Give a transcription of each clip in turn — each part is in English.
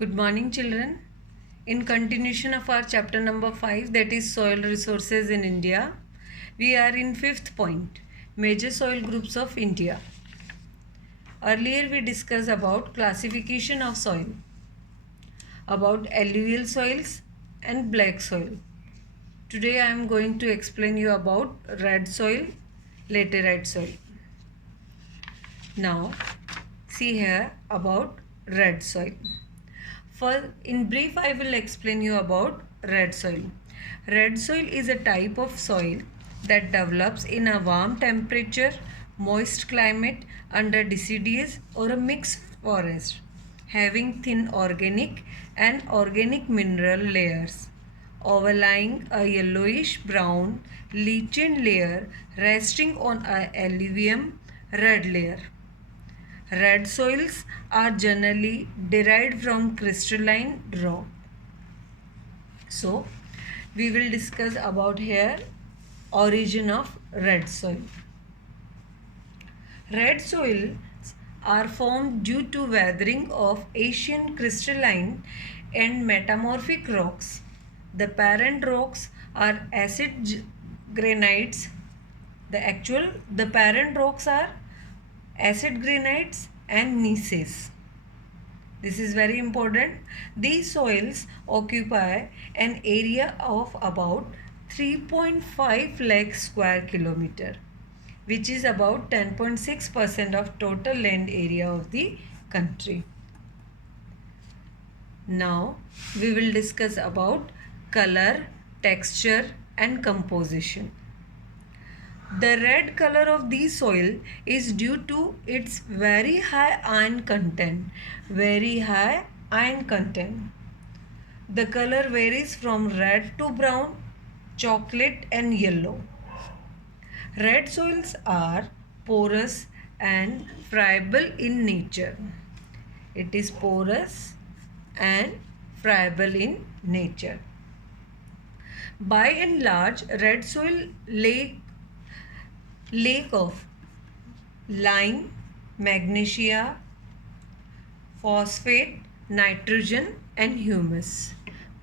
Good morning, children. In continuation of our chapter number 5, that is soil resources in India, we are in fifth point, major soil groups of India. Earlier we discussed about classification of soil, about alluvial soils and black soil. Today I am going to explain you about red soil, laterite soil. Now see here about red soil. In brief, I will explain you about red soil. Red soil is a type of soil that develops in a warm temperature, moist climate under deciduous or a mixed forest, having thin organic and organic mineral layers, overlying a yellowish brown lichen layer resting on a alluvium red layer. Red soils are generally derived from crystalline rock. So, we will discuss about here origin of red soil. Red soils are formed due to weathering of Asian crystalline and metamorphic rocks. The parent rocks are acid granites. The parent rocks are acid granites and gneisses. This is very important. These soils occupy an area of about 3.5 lakh square kilometer, which is about 10.6% of total land area of the country. Now we will discuss about color, texture and composition. The red color of the soil is due to its very high iron content. The color varies from red to brown, chocolate and yellow. Red soils are porous and friable in nature. It is porous and friable in nature. By and large, red soil lake of lime, magnesia, phosphate, nitrogen and humus.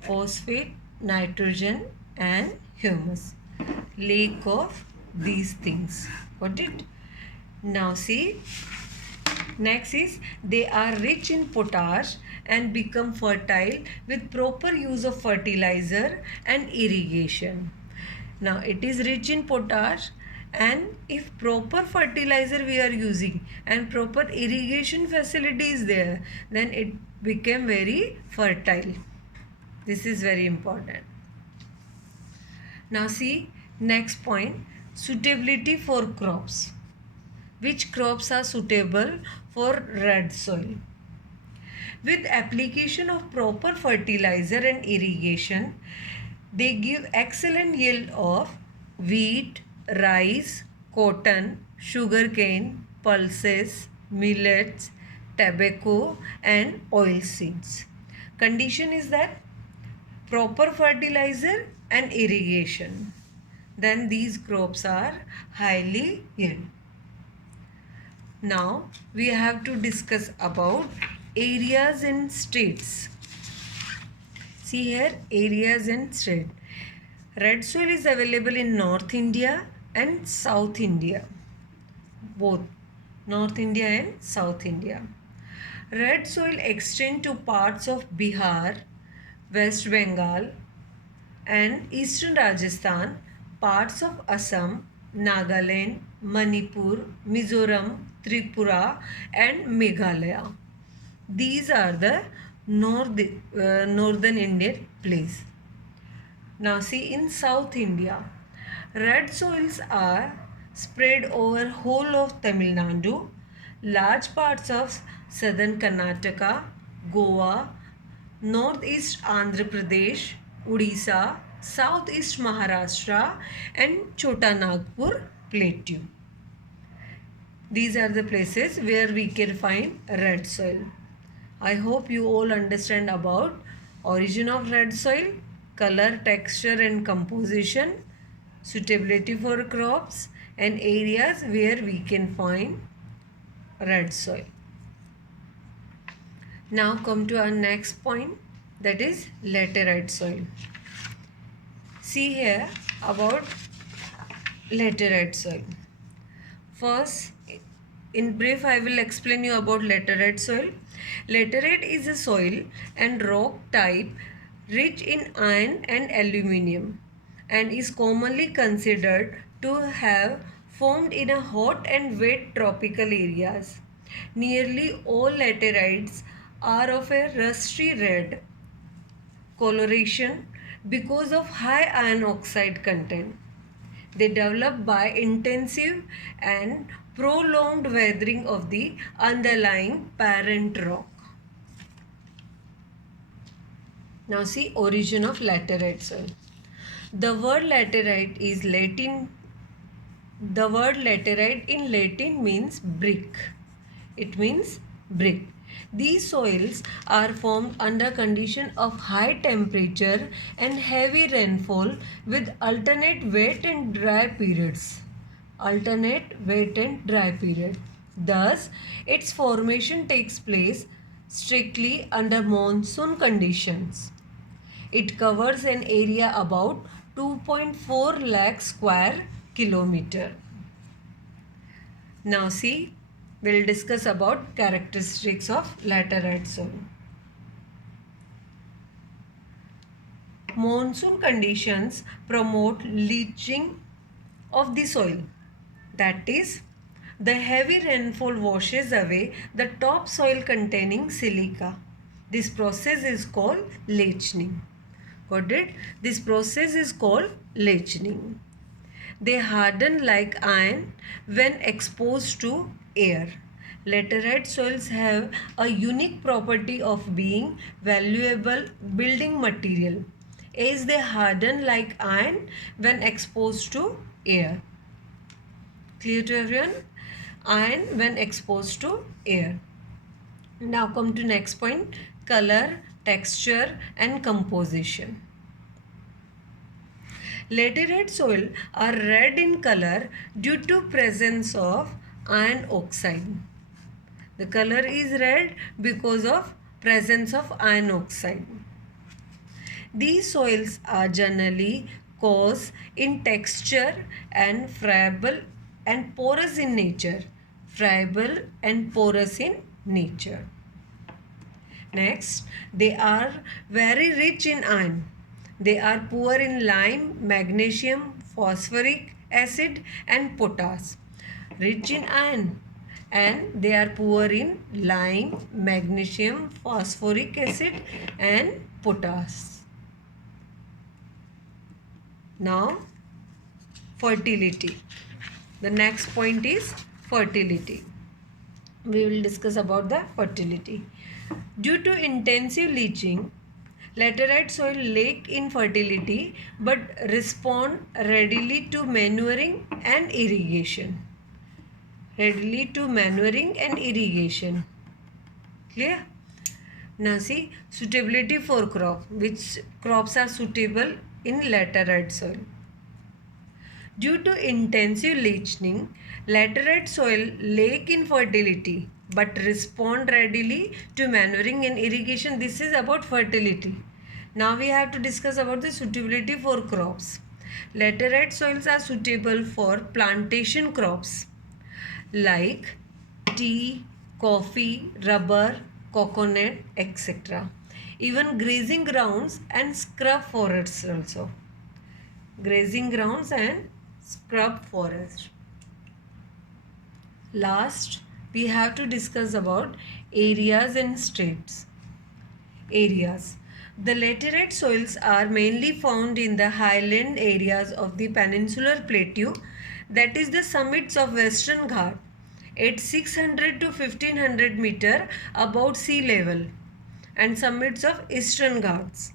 Phosphate, nitrogen and humus. Lake of these things. Got it? Now see, next is they are rich in potash and become fertile with proper use of fertilizer and irrigation. Now it is rich in potash, and if proper fertilizer we are using and proper irrigation facility is there, then it became very fertile. This is very important. Now see, next point, suitability for crops. Which crops are suitable for red soil? With application of proper fertilizer and irrigation, they give excellent yield of wheat, rice, cotton, sugarcane, pulses, millets, tobacco and oil seeds. Condition is that proper fertilizer and irrigation. Then these crops are highly yield. Now we have to discuss about areas and states. See here, areas and state. Red soil is available in North India and South India. Both North India and South India. Red soil extend to parts of Bihar, West Bengal and Eastern Rajasthan, parts of Assam, Nagaland, Manipur, Mizoram, Tripura and Meghalaya. These are the northern Indian place. Now see, in South India, red soils are spread over whole of Tamil Nadu, large parts of southern Karnataka, Goa, northeast Andhra Pradesh, Odisha, southeast Maharashtra and Chota Nagpur Plateau. These are the places where we can find red soil. I hope you all understand about origin of red soil, color, texture and composition, suitability for crops and areas where we can find red soil. Now come to our next point, that is laterite soil. See here about laterite soil. First, in brief, I will explain you about laterite soil. Laterite is a soil and rock type rich in iron and aluminium and is commonly considered to have formed in a hot and wet tropical areas. Nearly all laterites are of a rusty red coloration because of high iron oxide content. They develop by intensive and prolonged weathering of the underlying parent rock. Now see origin of laterite soil. The word laterite is Latin. The word laterite in Latin means brick. It means brick. These soils are formed under condition of high temperature and heavy rainfall with alternate wet and dry periods. Alternate wet and dry period. Thus, its formation takes place strictly under monsoon conditions. It covers an area about 2.4 lakh square kilometer. Now see, we'll discuss about characteristics of laterite soil. Monsoon conditions promote leaching of the soil. That is, the heavy rainfall washes away the topsoil containing silica. This process is called leaching. Got it? This process is called leaching. They harden like iron when exposed to air. Laterite soils have a unique property of being valuable building material as they harden like iron when exposed to air. Clear to everyone? Iron when exposed to air. Now come to next point, color, texture and composition. Laterite soil are red in color due to presence of iron oxide. The color is red because of presence of iron oxide. These soils are generally coarse in texture and friable and porous in nature. Friable and porous in nature. Next, they are very rich in iron. They are poor in lime, magnesium, phosphoric acid and potash. Rich in iron and they are poor in lime, magnesium, phosphoric acid and potash. Now, fertility. The next point is fertility. We will discuss about the fertility. Due to intensive leaching, laterite soil lack in fertility but respond readily to manuring and irrigation. Readily to manuring and irrigation. Clear? Now see, suitability for crop. Which crops are suitable in laterite soil? Due to intensive leaching, laterite soil lack in fertility but respond readily to manuring and irrigation. This is about fertility. Now we have to discuss about the suitability for crops. Laterite soils are suitable for plantation crops like tea, coffee, rubber, coconut, etc. Even grazing grounds and scrub forests also. Grazing grounds and scrub forest. Last, we have to discuss about areas and states. Areas. The laterite soils are mainly found in the highland areas of the peninsular plateau, that is the summits of Western Ghat at 600 to 1500 meter above sea level and summits of Eastern Ghats.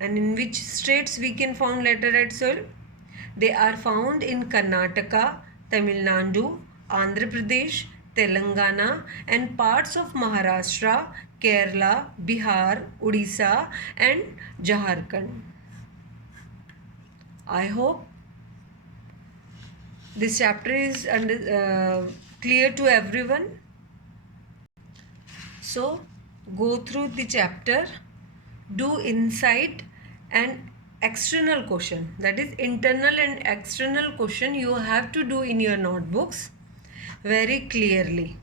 And in which states we can find laterite soil? They are found in Karnataka, Tamil Nadu, Andhra Pradesh, Telangana and parts of Maharashtra, Kerala, Bihar, Odisha and Jharkhand. I hope this chapter is clear to everyone. So go through the chapter, do inside and external question, that is internal and external question you have to do in your notebooks very clearly.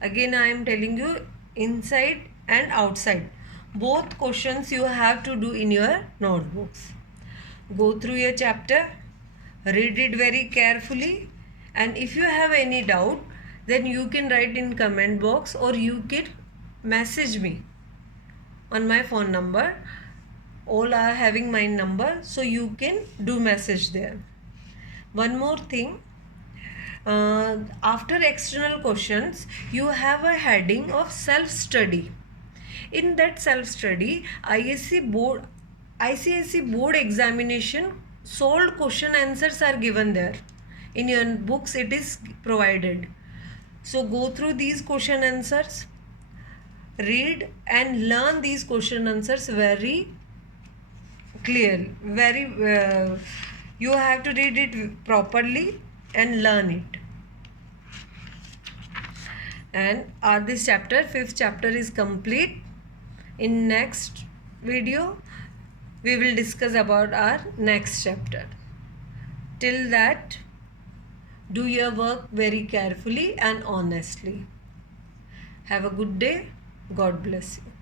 Again I am telling you, inside and outside both questions you have to do in your notebooks. Go through your chapter, read it very carefully, and if you have any doubt then you can write in comment box or you can message me on my phone number. All are having my number, so you can do message there. One more thing, after external questions you have a heading of self study. In that self study, ICSE board examination solved question answers are given there. In your books it is provided. So go through these question answers, read and learn these question answers very clear, you have to read it properly and learn it. And this chapter, 5th chapter is complete. In next video we will discuss about our next chapter. Till that, do your work very carefully and honestly. Have a good day. God bless you.